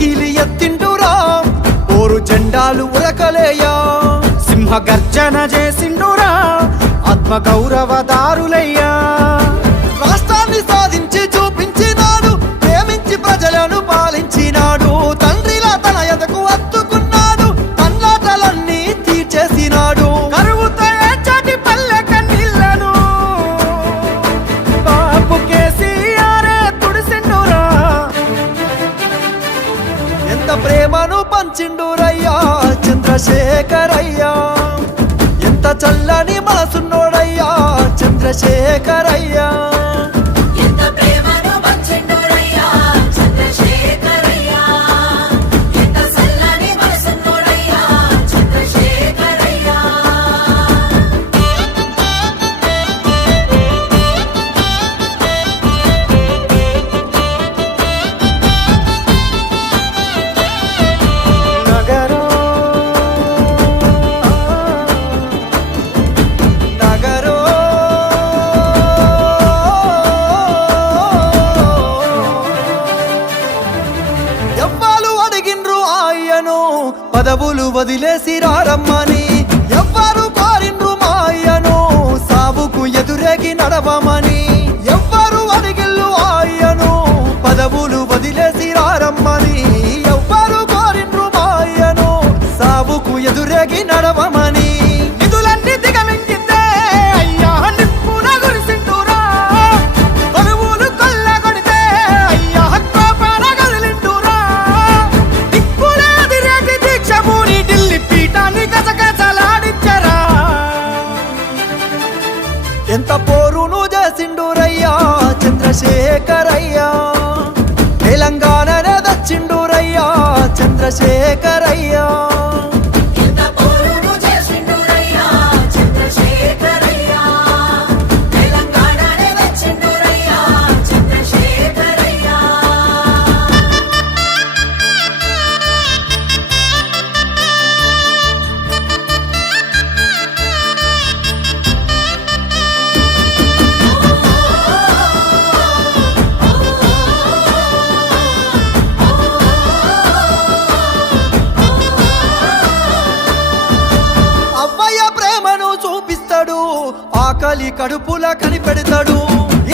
పిడికిలి ఎత్తిండురా ఓరు జెండాలు ఉరకలేయా సింహ గర్జన చేసిండురా ఆత్మ గౌరవదారులయ్యా రాష్ట్రాన్ని సాధించి చూపించినాడు ప్రేమించి ప్రజలను పాలించినాడు తండ్రిలా తన ఎదకు అత్తుకున్నాడు తన్లాటలన్నీ తీర్చేసినాడు కరువుతో ఏడ్చటి పల్లె కన్నీళ్లను బాపు కేసీఆరే తుడిసిండురా ఎంత ప్రేమను పంచిండురయ్యా చంద్రశేఖరయ్యా ఎంత చల్లని మనసున్నోడయ్యా చంద్రశేఖరయ్యా ఎంత ప్రేమను పంచిండురయ్యా చంద్రశేఖరయ్యా ఎంత చల్లని మనసున్నోడయ్యా చంద్రశేఖరయ్యా నగరో నగరో ఎవ్వాలు అడిగిండ్రు ఆయను పదవులు వదిలేసి రారమ్మని ఎవ్వరు కోరిండ్రు మా అయ్యను సావుకు ఎదురేగి నడవమని ఎవ్వరు అడిగిల్లు ఆయను పదవులు వదిలేసి రారమ్మని ఎవ్వరు కోరిండ్రు మా అయ్యను సావుకు ఎదురేగి నడవమని నిధులన్నీ దిగమింగిందే అయ్యా నిప్పున గురిసిండురా పరువులు కొల్లగొడితే అయ్యా కోపాన కదిలిండురా దిక్కులే అదిరేగి దీక్ష పూని ఢిల్లీ పీఠాన్ని గజగజలాడించరా ఎంత పోరును చేసిండురయ్యా చంద్రశేఖరయ్యా తెలంగాణనే దచ్చిండురయ్యా చంద్రశేఖరయ్యా ఎంత పోరును చేసిండురయ్యా చంద్రశేఖరయ్యా తెలంగాణనే వచ్చిండురయ్యా చంద్రశేఖరయ్యా అవ్వయ్య ప్రేమను చూపిస్తాడు ఆకలి కడుపుల కనిపెడతాడు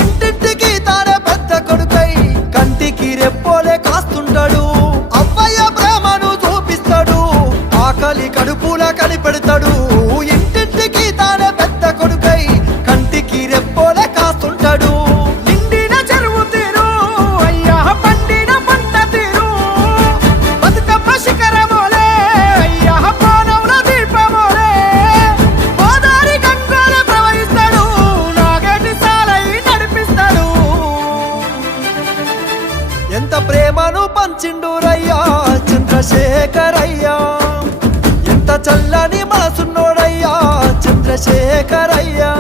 ఇంటింటికి తానే పెద్ద కొడుకై కంటికి రెప్పోలే కాస్తుంటాడు అవ్వయ్య ప్రేమను చూపిస్తాడు ఆకలి కడుపుల కనిపెడతాడు ఇంటింటికి తానే పెద్ద కొడుకై కంటికి రెప్పోలే కాస్తుంటాడు నిండిన చెరువు తీరు అయ్యా పండిన పంట తీరు బతుకమ్మ శిఖరమోలే అయ్యా పానవుల దీపమోలే గోదారి గంగోలే ప్రవహిస్తాడు నాగటి సాలై నడిపిస్తాడు ఎంత ప్రేమను పంచిండురయ్యా చంద్రశేఖరయ్యా ఎంత చల్లని మనసున్నోడయ్యా చంద్రశేఖరయ్యా